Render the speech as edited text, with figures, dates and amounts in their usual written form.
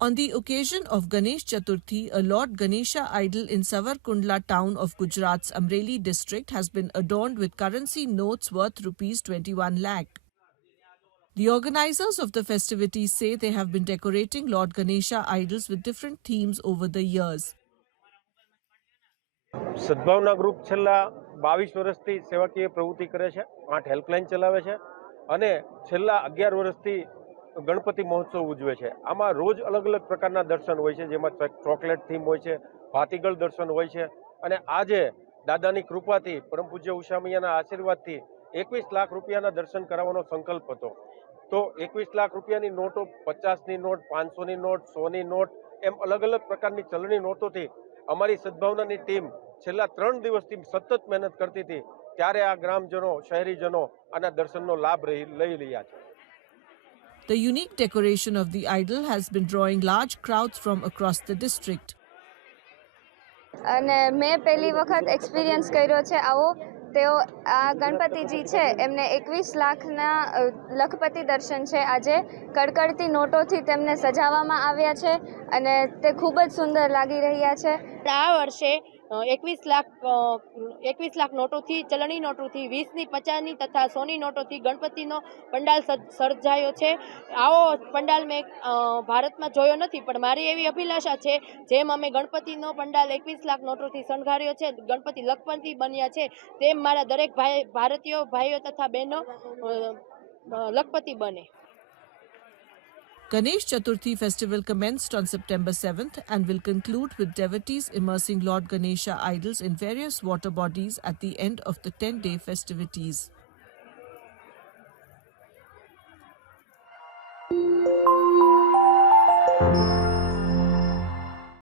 On the occasion of Ganesh Chaturthi, a Lord Ganesha idol in Savarkundla town of Gujarat's Amreli district has been adorned with currency notes worth rupees 21 lakh. The organizers of the festivities say they have been decorating Lord Ganesha idols with different themes over the years. Sadbhavana group છેલ્લા 22 વર્ષથી સેવાકીય પ્રવૃત્તિ કરે છે, 8 helpline ચલાવે છે અને છેલ્લા 11 વર્ષથી ગણપતિ મહોત્સવ ઉજવે છે. આમાં રોજ અલગ અલગ પ્રકારના દર્શન હોય છે, જેમાં ચોકલેટ થીમ હોય છે, ભાતીગળ દર્શન હોય છે અને આજે દાદાની કૃપાથી પરમ પૂજ્ય ઉષામૈયાના આશીર્વાદથી 21 લાખ રૂપિયાના દર્શન કરાવવાનો સંકલ્પ હતો. તો 21 લાખ રૂપિયાની નોટો, 50ની નોટ, 500ની નોટ, 100ની નોટ એમ અલગ અલગ પ્રકારની ચલણી નોટોથી અમારી સદભાવનાની ટીમ છેલ્લા 3 દિવસથી સતત મહેનત કરતી હતી. ત્યારે આ ગ્રામજનો, શહેરીજનો આના દર્શનનો લાભ લઈ રહ્યા છે. The unique decoration of the idol has been drawing large crowds from across the district. અને મેં પહેલી વખત એક્સપિરિયન્સ કર્યો છે આવો. તેઓ આ ગણપતિજી છે એમને 21 લાખના લખપતિ દર્શન છે. આજે કડકડતી નોટોથી તેમને સજાવવામાં આવ્યા છે અને તે ખૂબ જ સુંદર લાગી રહ્યા છે. આ વર્ષે 21 લાખ નોટોથી, ચલણી નોટોથી, 20ની, 50ની તથા 100ની નોટોથી ગણપતિનો પંડાલ સર્જાયો છે. આવો પંડાલ મેં ભારતમાં જોયો નથી, પણ મારી એવી અભિલાષા છે જેમ અમે ગણપતિનો પંડાલ 21 લાખ નોટોથી શણગાર્યો છે, ગણપતિ લખપતિ બન્યા છે, તેમ મારા દરેક ભારતીય ભાઈઓ તથા બહેનો લખપતિ બને. Ganesh Chaturthi festival commenced on September 7th and will conclude with devotees immersing Lord Ganesha idols in various water bodies at the end of the 10-day festivities.